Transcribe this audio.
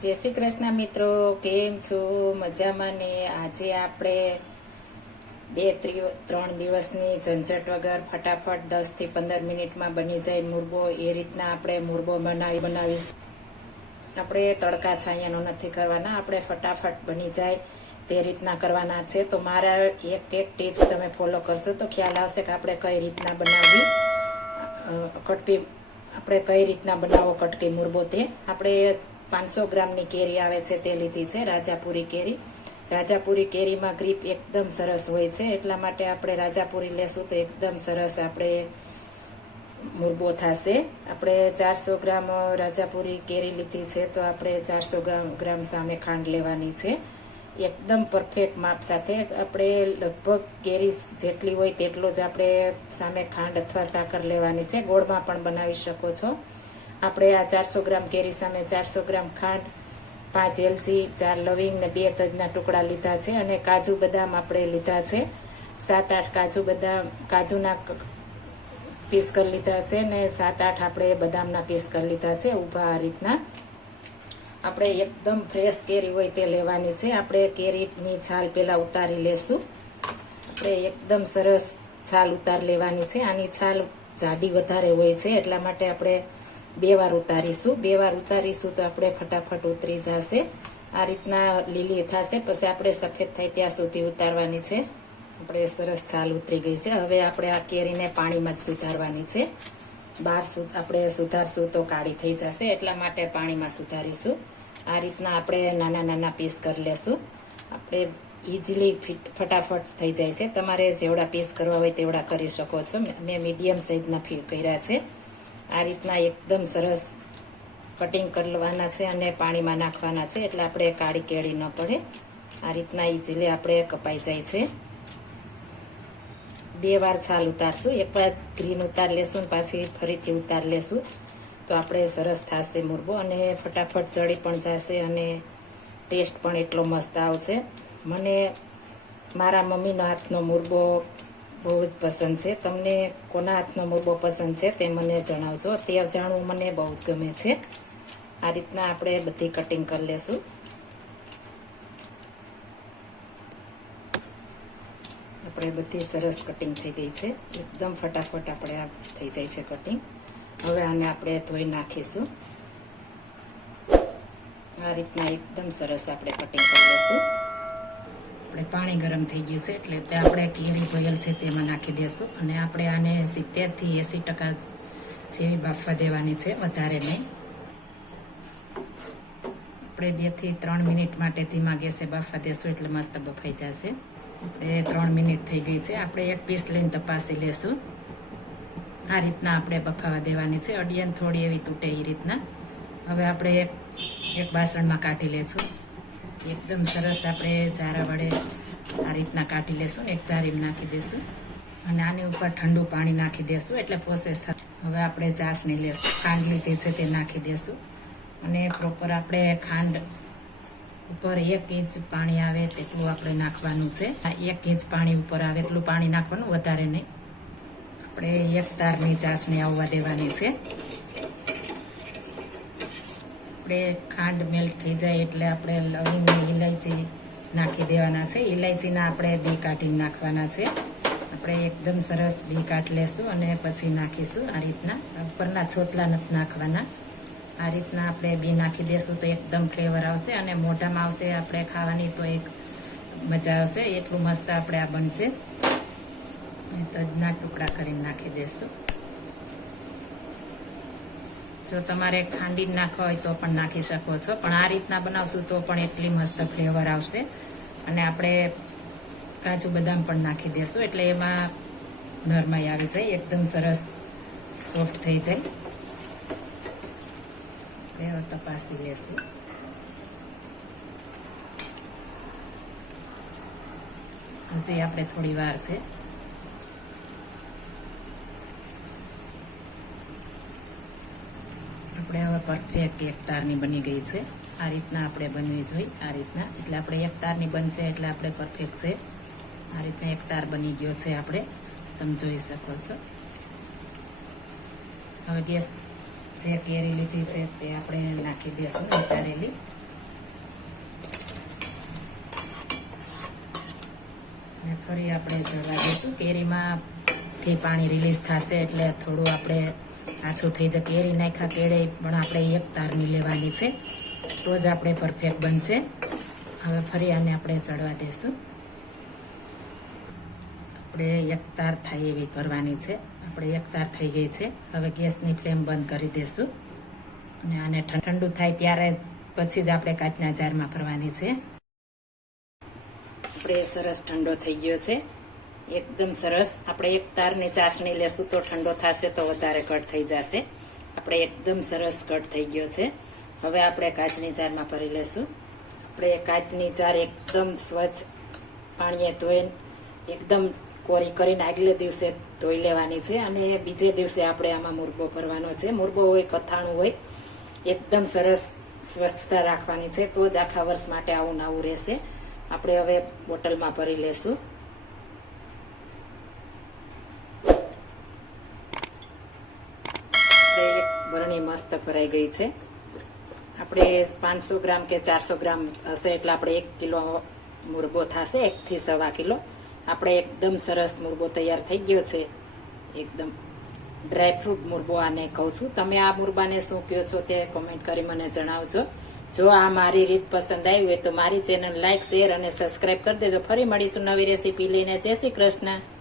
જય શ્રી કૃષ્ણ મિત્રો, કેમ છો? મજામાં ને? આજે આપણે બે ત્રી- ત્રણ દિવસની ઝંઝટ વગર ફટાફટ દસથી પંદર મિનિટમાં બની જાય મુરબો. એ રીતના આપણે મુરબો બનાવી બનાવીશ આપણે તડકા છાંયાનો નથી કરવાના, આપણે ફટાફટ બની જાય તે રીતના કરવાના છે. તો મારા એક એક ટિપ્સ તમે ફોલો કરશો તો ખ્યાલ આવશે કે આપણે કઈ રીતના બનાવવી કટપી આપણે કઈ રીતના બનાવો કટકી મુરબો તે. આપણે પાંચસો ગ્રામની કેરી આવે છે તે લીધી છે, રાજાપુરી કેરી. રાજાપુરી કેરીમાં ગ્રીપ એકદમ સરસ હોય છે, એટલા માટે આપણે રાજાપુરી લેશું તો એકદમ સરસ આપણે મુરબો થશે. આપણે ચારસો ગ્રામ રાજાપુરી કેરી લીધી છે તો આપણે ચારસો ગ્રામ ગ્રામ સામે ખાંડ લેવાની છે. એકદમ પરફેક્ટ માપ સાથે આપણે લગભગ કેરી જેટલી હોય તેટલો જ આપણે સામે ખાંડ અથવા સાકર લેવાની છે. ગોળમાં પણ બનાવી શકો છો. આપણે આ ચારસો ગ્રામ કેરી સામે ચારસો ગ્રામ ખાંડ, પાંચ એલચી, ચાર લવિંગ ને બે તજના ટુકડા લીધા છે અને કાજુ બદામ આપણે લીધા છે. સાત આઠ કાજુ બદામ, કાજુના પીસ કરી લીધા છે ને સાત આઠ આપણે બદામના પીસ કરી લીધા છે ઊભા આ રીતના. આપણે એકદમ ફ્રેશ કેરી હોય તે લેવાની છે. આપણે કેરીની છાલ પહેલાં ઉતારી લેશું. આપણે એકદમ સરસ છાલ ઉતાર લેવાની છે. આની છાલ જાડી વધારે હોય છે એટલા માટે આપણે બે વાર ઉતારીશું. બે વાર ઉતારીશું તો આપણે ફટાફટ ઉતરી જશે. આ રીતના લીલી થશે. પછી આપણે સફેદ થાય ત્યાં સુધી ઉતારવાની છે. આપણે સરસ છાલ ઉતરી ગઈ છે. હવે આપણે આ કેરીને પાણીમાં જ સુધારવાની છે. બહાર આપણે સુધારશું તો કાળી થઈ જશે. એટલા માટે પાણીમાં સુધારીશું. આ રીતના આપણે નાના નાના પીસ કરી લેશું. આપણે ઇઝીલી ફટાફટ થઈ જાય છે. તમારે જેવડા પીસ કરવા હોય તેવડા કરી શકો છો. મેં મીડિયમ સાઇઝના ફી, કર્યા છે. આ રીતના એકદમ સરસ કટિંગ કરવાના છે અને પાણીમાં નાખવાના છે, એટલે આપણે કાળી કેળી ન પડે. આ રીતના ઇઝીલી આપણે કપાઈ જાય છે. બે વાર છાલ ઉતારશું, એક વાર ગ્રીન ઉતાર લેશું ને પાછી ફરીથી ઉતાર લેશું. તો આપણે સરસ થશે મુરબો અને ફટાફટ ચડી પણ જશે અને ટેસ્ટ પણ એટલો મસ્ત આવશે. મને મારા મમ્મીનો હાથનો મુરબો બહુ જ પસંદ છે. તમને કોના હાથનો મુરબો પસંદ છે તે મને જણાવજો. તે જાણવું મને બહુ જ ગમે છે. આ રીતના આપણે બધી કટિંગ કરી લેશું. આપણે બધી સરસ કટિંગ થઈ ગઈ છે. એકદમ ફટાફટ આપણે આ થઈ જાય છે કટિંગ હવે આને આપણે ધોઈ નાખીશું. આ રીતના એકદમ સરસ આપણે કટિંગ કરી લઈશું આપણે પાણી ગરમ થઈ ગયું છે એટલે તે આપણે કેરી ધોયેલ છે તેમાં નાખી દેશું. અને આપણે આને સિત્તેરથી એંસી ટકા જેવી બાફવા દેવાની છે, વધારે નહીં. આપણે બેથી ત્રણ મિનિટ માટે ધીમા ગેસે બાફવા દેશું એટલે મસ્ત બફાઈ જશે. આપણે ત્રણ મિનિટ થઈ ગઈ છે. આપણે એક પીસ લઈને તપાસી લેશું. આ રીતના આપણે બફાવા દેવાની છે. અડિયન થોડી એવી તૂટે એ રીતના. હવે આપણે એક બાસણમાં કાઢી લેશું. એકદમ સરસ આપણે જારા વડે આ રીતના કાઢી લેશું એક જારીમાં નાખી દઈશું અને આની ઉપર ઠંડુ પાણી નાખી દેશું એટલે પ્રોસેસ થાય હવે આપણે ચાસણી લેશું. ખાંડ લીધી છે તે નાખી દેશું અને પ્રોપર આપણે ખાંડ ઉપર એક ઇંચ પાણી આવે તેટલું આપણે નાખવાનું છે. આ એક ઇંચ પાણી ઉપર આવે એટલું પાણી નાખવાનું, વધારે નહીં. આપણે એક તારની ચાસણી આવવા દેવાની છે. આપણે ખાંડ મેલ્ટ થઈ જાય એટલે આપણે લવિંગ ને ઇલાયચી નાખી દેવાના છે. ઇલાયચીના આપણે બી કાઢીને નાખવાના છે. આપણે એકદમ સરસ બી કાઢ લેશું અને પછી નાખીશું આ રીતના. ઉપરના છોતલા નથી નાખવાના. આ રીતના આપણે બી નાખી દેશું તો એકદમ ફ્લેવર આવશે અને મોઢામાં આવશે આપણે ખાવાની તો એક મજા આવશે. એટલું મસ્ત આપણે આ બનશે. તજના ટુકડા કરીને નાખી દેશું. જો તમારે ખાંડી નાખવા હોય તો પણ નાખી શકો છો. પણ આ રીતના બનાવશું તો પણ એટલી મસ્ત ફ્લેવર આવશે. અને આપણે કાજુ બદામ પણ નાખી દેશું. એટલે એમાં નરમાઈ આવી જાય. એકદમ સરસ સોફ્ટ થઈ જાય. હવે તપાસી લેશું. હજી આપણે થોડી વાર છે. પરફેક્ટ એક તારની બની ગઈ છે. આ રીતના આપણે બનવી જોઈએ, આ રીતના. એટલે આપણે એક તારની બનશે, એટલે આપણે પરફેક્ટ છે. આ રીતના એક તાર બની ગયો છે આપણે. તમે જોઈ શકો છો. હવે ગેસ જે કેરી લીધી છે તે આપણે નાખી દઈશું ઉતારેલી. ફરી આપણે જવા દઈશું કેરીમાંથી પાણી રિલીઝ થશે એટલે થોડું આપણે આછું થઈ જાય કેરી નાખ્યા કેળે પણ આપણે એક તારની લેવાની છે. તો જ આપણે પરફેક્ટ બનશે. હવે ફરી આને આપણે ચડવા દઈશું આપણે એક તાર થાય એવી કરવાની છે. આપણે એક તાર થઈ ગઈ છે. હવે ગેસની ફ્લેમ બંધ કરી દઈશું અને આને ઠંડુ થાય ત્યારે પછી જ આપણે કાચના જારમાં ભરવાની છે. આપણે સરસ ઠંડો થઈ ગયો છે. એકદમ સરસ. આપણે એક તારની ચાસણી લેશું તો ઠંડો થશે તો વધારે કટ થઈ જશે. આપણે એકદમ સરસ કટ થઈ ગયો છે. હવે આપણે કાચની જારમાં ભરી લેશું. આપણે કાચની જાર એકદમ સ્વચ્છ પાણીએ ધોઈને એકદમ કોરી કરીને આગલે દિવસે ધોઈ લેવાની છે અને બીજે દિવસે આપણે આમાં મુરબો ભરવાનો છે. મુરબો હોય, કથાણું હોય, એકદમ સરસ સ્વચ્છતા રાખવાની છે તો જ આખા વર્ષ માટે આવું નવું રહેશે. આપણે હવે બોટલમાં ભરી લેશું આપણે એક ભરણી મસ્ત ભરાઈ ગઈ છે. આપણે પાંચસો ગ્રામ કે ચારસો ગ્રામ હશે એટલે આપણે એક કિલો મુરબો થશે, એકથી સવા કિલો. આપણે એકદમ સરસ મુરબો તૈયાર થઈ ગયો છે. એકદમ ડ્રાયફ્રૂટ મુરબો આને કહું છું. તમે આ મુરબાને શું કહો છો તે કોમેન્ટ કરી મને જણાવજો. જો આ મારી રીત પસંદ આવી હોય તો મારી ચેનલ લાઈક, શેર અને સબસ્ક્રાઈબ કરી દેજો. ફરી મળીશું નવી રેસીપી લઈને. જય શ્રી કૃષ્ણ.